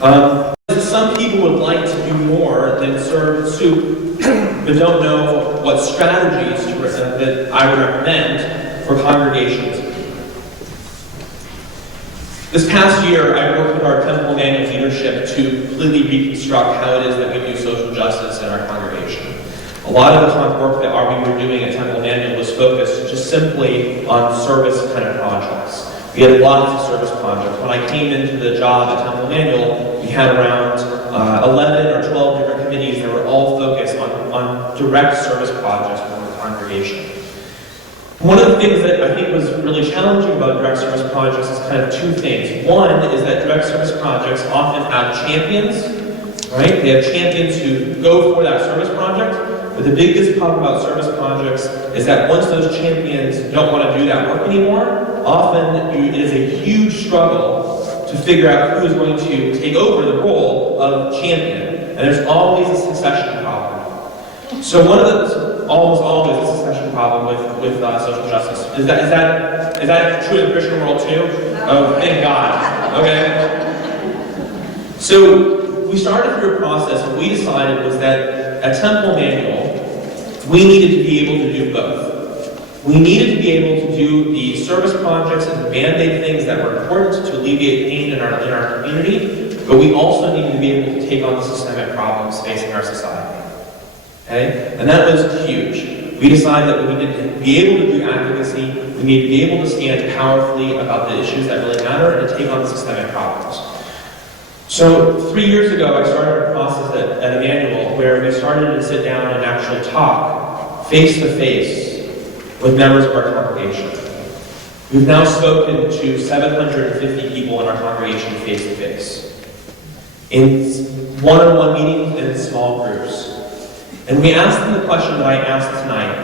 Some people would like to do more than serve soup, but don't know what strategies that I would recommend for congregations. This past year, I worked with our Temple Emanuel leadership to completely reconstruct how it is that we do social justice in our congregation. A lot of the work that we were doing at Temple Emanuel was focused just simply on service kind of projects. We had lots of service projects. When I came into the job at Temple Emanuel, we had around 11 or 12 different committees that were all focused on direct service projects within the congregation. One of the things that I think was really challenging about direct service projects is kind of two things. One is that direct service projects often have champions, right? They have champions who go for that service project, but the biggest problem about service projects is that once those champions don't want to do that work anymore, often it is a huge struggle to figure out who is going to take over the role of champion. And there's always a succession problem. So almost always a succession problem with social justice. Is that true in the Christian world too? Oh, thank God. Okay. So we started through a process, and we decided was that at Temple Emanuel, we needed to be able to do both. We needed to be able to do the service projects and the Band-Aid things that were important to alleviate pain in our community, but we also needed to be able to take on the systemic problems facing our society. Okay? And that was huge. We decided that we needed to be able to do advocacy, we needed to be able to stand powerfully about the issues that really matter and to take on the systemic problems. So 3 years ago, I started a process at Emanuel where we started to sit down and actually talk face-to-face with members of our congregation. We've now spoken to 750 people in our congregation face-to-face, in one-on-one meetings and in small groups. And we asked them the question that I asked tonight: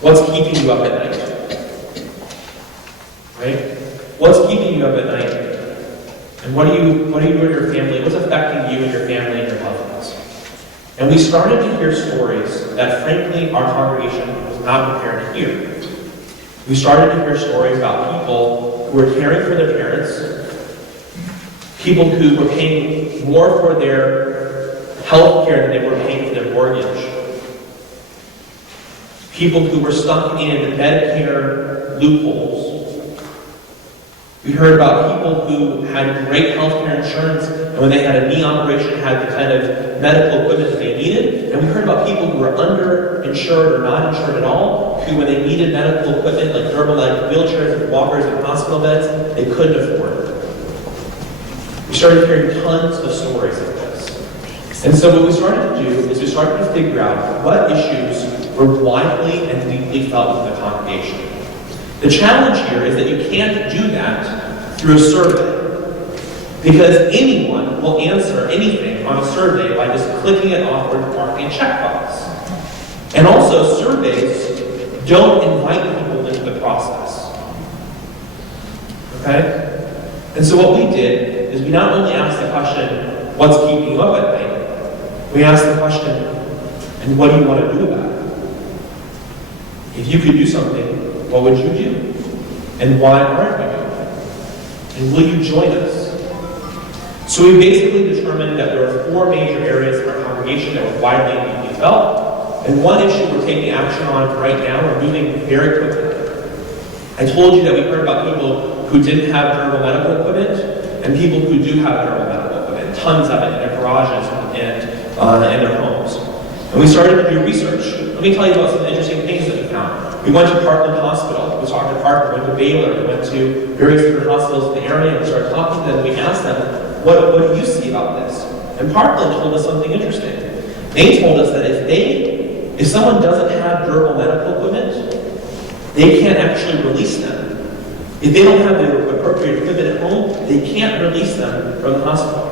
what's keeping you up at night? Right? What's keeping you up at night? And what do you and your family, what's affecting you and your family and your loved ones? And we started to hear stories that, frankly, our congregation was not prepared to hear. We started to hear stories about people who were caring for their parents, people who were paying more for their health care than they were paying for their mortgage, people who were stuck in Medicare loopholes. We heard about people who had great health care insurance, and when they had a knee operation, had the kind of medical equipment that they needed. And we heard about people who were underinsured or not insured at all, who, when they needed medical equipment like durable wheelchairs and walkers and hospital beds, they couldn't afford it. We started hearing tons of stories like this. And so what we started to do is we started to figure out what issues were widely and deeply felt within the congregation. The challenge here is that you can't do that through a survey, because anyone will answer anything on a survey by just clicking it off or marking a checkbox. And also, surveys don't invite people into the process. Okay? And so what we did is we not only asked the question, what's keeping you up at night? We asked the question, and what do you want to do about it? If you could do something, what would you do? And why aren't you doing it? And will you join us? So we basically determined that there are 4 major areas in our congregation that were widely and deeply felt. And one issue we're taking action on right now, we're moving very quickly. I told you that we heard about people who didn't have durable medical equipment and people who do have durable medical equipment, tons of it in their garages and in their homes. And we started to do research. Let me tell you about some interesting things that we found. We went to Parkland Hospital. We talked to Parkland, we went to Baylor, we went to various different hospitals in the area, and we started talking to them. We asked them, what do you see about this? And Parkland told us something interesting. They told us that if someone doesn't have durable medical equipment, they can't actually release them. If they don't have the appropriate equipment at home, they can't release them from the hospital.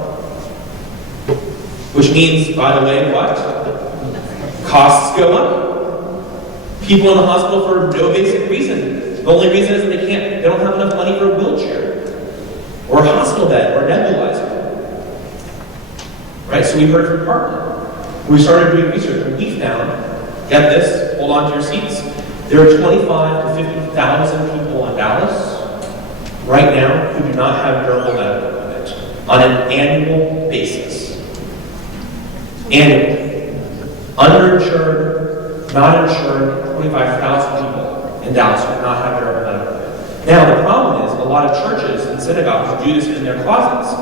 Which means, by the way, what? Costs go up. People in the hospital for no basic reason. The only reason is that they don't have enough money for a wheelchair, or a hospital bed, or a nebulizer. Right? So we heard from Parkland. We started doing research, and we found, get this, hold on to your seats, there are 25,000 to 50,000 people in Dallas right now who do not have durable medical equipment. on an annual basis. Annually. Underinsured, not insured, 25,000 people in Dallas who do not have durable medical equipment. Now, the problem is a lot of churches and synagogues do this in their closets,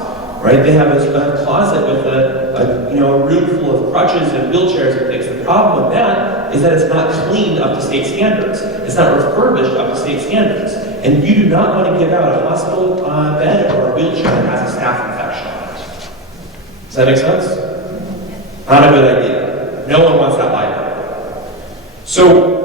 right? They have a closet with a room full of crutches and wheelchairs and things. The problem with that is that it's not cleaned up to state standards. It's not refurbished up to state standards. And you do not want to give out a hospital bed or a wheelchair that has a staph infection on it. Does that make sense? Not a good idea. No one wants that liability. So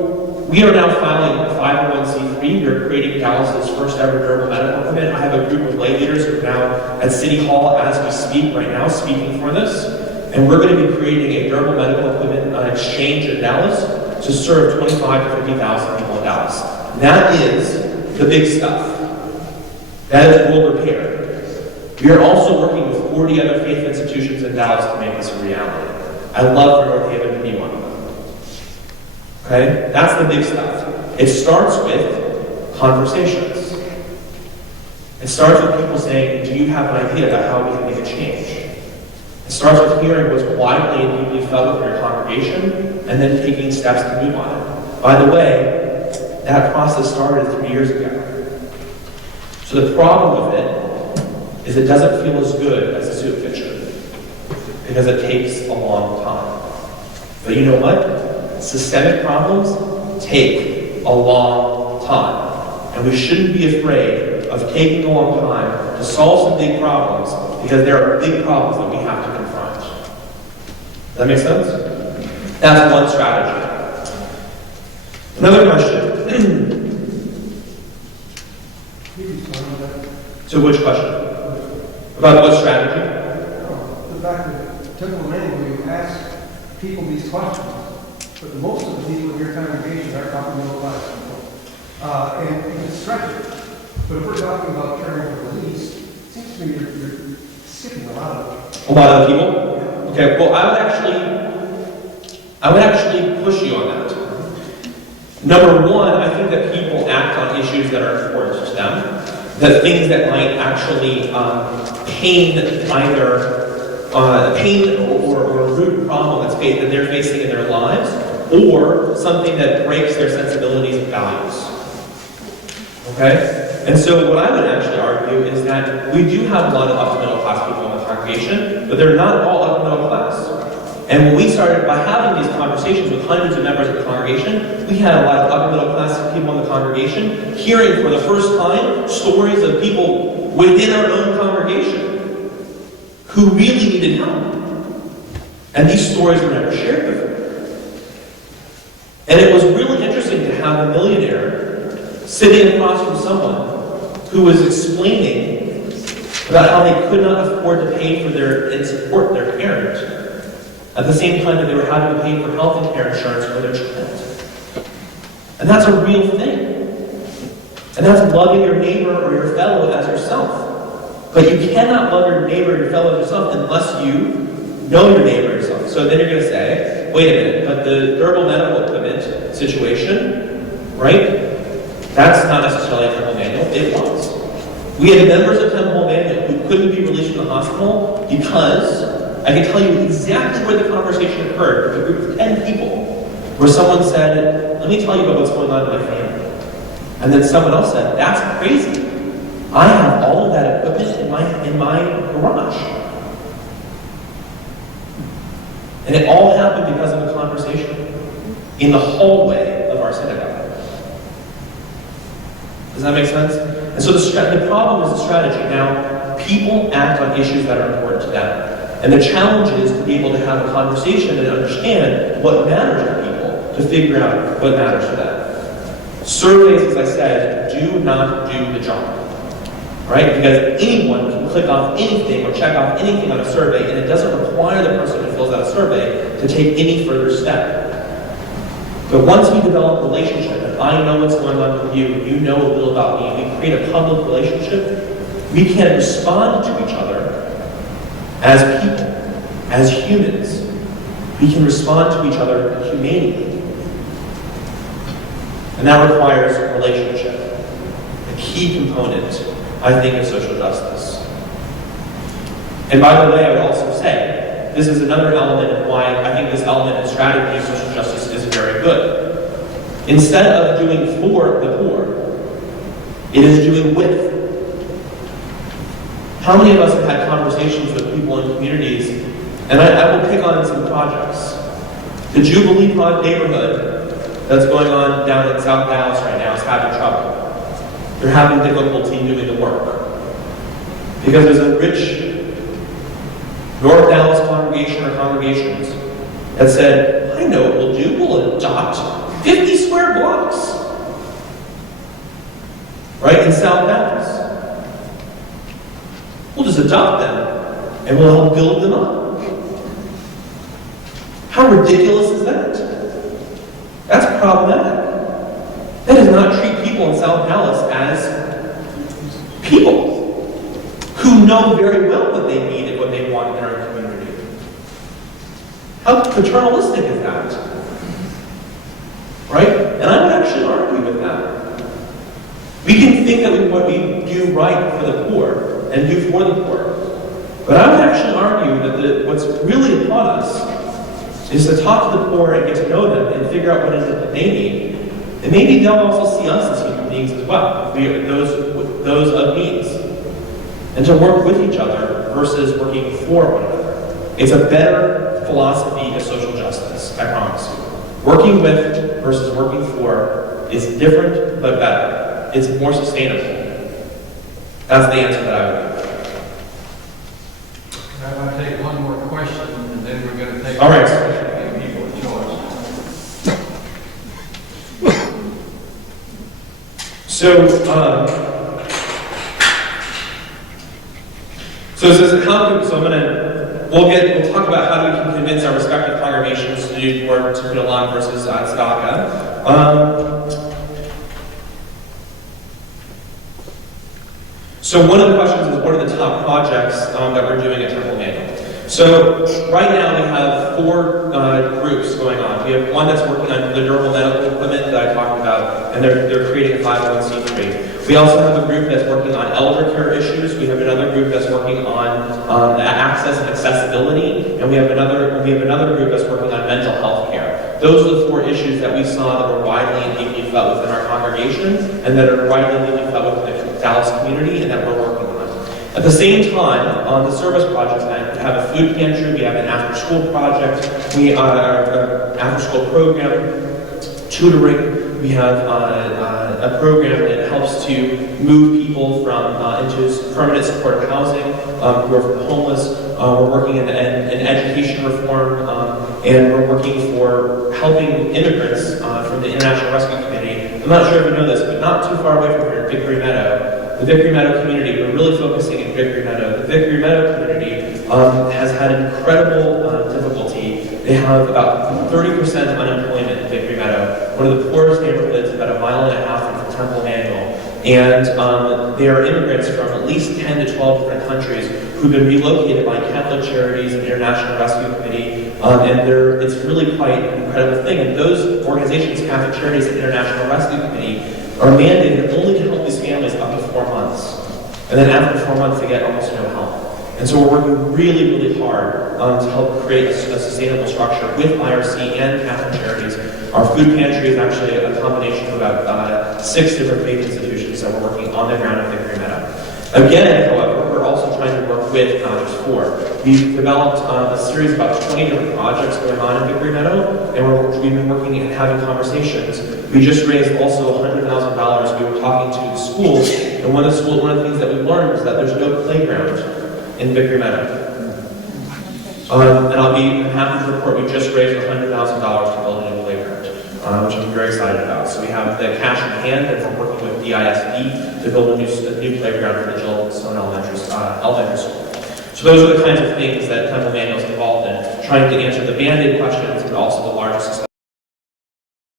we are now filing a 501c3. We are creating Dallas's first ever durable medical equipment. I have a group of lay leaders who are now at City Hall as we speak right now, speaking for this. And we're going to be creating a durable medical equipment exchange in Dallas to serve 25 to 50,000 people in Dallas. And that is the big stuff. That is world repair. We are also working with 40 other faith institutions in Dallas to make this a reality. I'd love for Northaven to be one of them. Okay? That's the big stuff. It starts with conversations. It starts with people saying, do you have an idea about how we can make a change? It starts with hearing what's widely and deeply felt within your congregation, and then taking steps to move on it. By the way, that process started 3 years ago. So the problem with it is it doesn't feel as good as a soup kitchen, because it takes a long time. But you know what? Systemic problems take a long time. And we shouldn't be afraid of taking a long time to solve some big problems, because there are big problems that we have to confront. Does that make sense? That's one strategy. Another question. So which question? About what strategy? The fact that typical manual, you ask people these questions, but most of the people in your congregation are upper middle class people. And you can stretch it. But if we're talking about caring for the least, it seems to me you're skipping a lot of people? Okay, well, I would actually push you on that. Number one, I think that people act on issues that are important to them, that things that might actually pain or a root problem that they're facing in their lives, or something that breaks their sensibilities and values. Okay? And so what I would actually argue is that we do have a lot of upper middle class people in the congregation, but they're not all upper middle class. And when we started by having these conversations with hundreds of members of the congregation, we had a lot of upper middle class people in the congregation hearing for the first time stories of people within our own congregation who really needed help. And these stories were never shared before. And it was really interesting to have a millionaire sitting across from someone who was explaining about how they could not afford to pay for and support their parent at the same time that they were having to pay for health and care insurance for their child. And that's a real thing. And that's loving your neighbor or your fellow as yourself. But you cannot love your neighbor or your fellow as yourself unless you know your neighbor or yourself. So then you're going to say, wait a minute, but the durable medical equipment situation, right? That's not necessarily a Temple manual. It was. We had members of Temple manual who couldn't be released from the hospital because I can tell you exactly where the conversation occurred with a group of 10 people, where someone said, let me tell you about what's going on in my family. And then someone else said, that's crazy. I have all of that equipment in my garage. And it all happened because of a conversation in the hallway of our synagogue. Does that make sense? And so the problem is the strategy. Now, people act on issues that are important to them. And the challenge is to be able to have a conversation and understand what matters to people, to figure out what matters to them. Surveys, as I said, do not do the job. Right? Because anyone can click off anything or check off anything on a survey, and it doesn't require the person who fills out a survey to take any further step. But once we develop a relationship, and I know what's going on with you, and you know a little about me, and we create a public relationship, we can respond to each other as people, as humans. We can respond to each other humanely. And that requires a relationship, a key component, I think, of social justice. And by the way, I would also say, this is another element of why I think this element in strategy of social justice is very good. Instead of doing for the poor, it is doing with. How many of us have had conversations with people in communities, and I will pick on some projects. The Jubilee neighborhood that's going on down in South Dallas right now is having trouble. They're having difficulty doing the work. Because there's a rich North Dallas congregation or congregations that said, I know what we'll do, we'll adopt 50 square blocks. Right, in South Dallas. We'll just adopt them, and we'll help build them up. How ridiculous is that? That's problematic. That does not treat people in South Dallas as people who know very well what they need and what they want in their community. How paternalistic is that? Right? And I would actually argue with that. We can think that what we do right for the poor and do for the poor. But I would actually argue that what's really upon us is to talk to the poor and get to know them and figure out what it is that they need. And maybe they'll also see us as human beings as well, those of needs. And to work with each other versus working for one another. It's a better philosophy of social justice, I promise you. Working with versus working for is different but better. It's more sustainable. That's the answer that I would give. I'm going to take one more question, and then we're going to take all right. Give people a choice. So we'll talk about how we can convince our respective congregations to do more to Milan versus Tzedakah. So one of the questions is, what are the top projects that we're doing at Temple Emanuel? So right now we have 4 groups going on. We have one that's working on the durable medical equipment that I talked about, and they're creating a 501c3. We also have a group that's working on elder care issues. We have another group that's working on access and accessibility, and we have another group that's working on mental health care. Those are the 4 issues that we saw that were widely and deeply felt within our congregation, and that are widely and deeply felt within the Dallas community, and that we're working on. At the same time, on the service projects end, we have a food pantry, we have an after-school project, we are an after-school program, tutoring, we have a program that helps to move people from into permanent supportive housing who are homeless. We're working in education reform, and we're working for helping immigrants from the International Rescue Committee. I'm not sure if you know this, but not too far away from here, Vickery Meadow. The Vickery Meadow community, we're really focusing in Vickery Meadow. The Vickery Meadow community has had incredible difficulty. They have about 30% unemployment in Vickery Meadow, one of the poorest neighborhoods, about a mile and a half from Temple Emanuel. And they are immigrants from at least 10 to 12 different countries who've been relocated by Catholic Charities and International Rescue Committee. And it's really quite an incredible thing. And those organizations, Catholic Charities and International Rescue Committee, are mandated only to help these families up to 4 months. And then after 4 months, they get almost no help. And so we're working really, really hard to help create a sustainable structure with IRC and Catholic Charities. Our food pantry is actually a combination of about 6 different faith institutions that we're working on the ground in Vickery Meadow. Again, however, we're also trying to work with, not just for. We've developed a series of about 20 different projects going on in Vickery Meadow, and we've been working and having conversations. We just raised also $100,000. We were talking to the schools, and one of the things that we learned is that there's no playground in Vickery Meadow. And I'm happy to report we just raised $100,000 to build a new playground, which I'm very excited about. So we have the cash in hand, and we're working with DISD to build a new playground for the Jill Stone Elementary School. So those are the kinds of things that Temple Emanuel is involved in, trying to answer the Band-Aid questions, but also the larger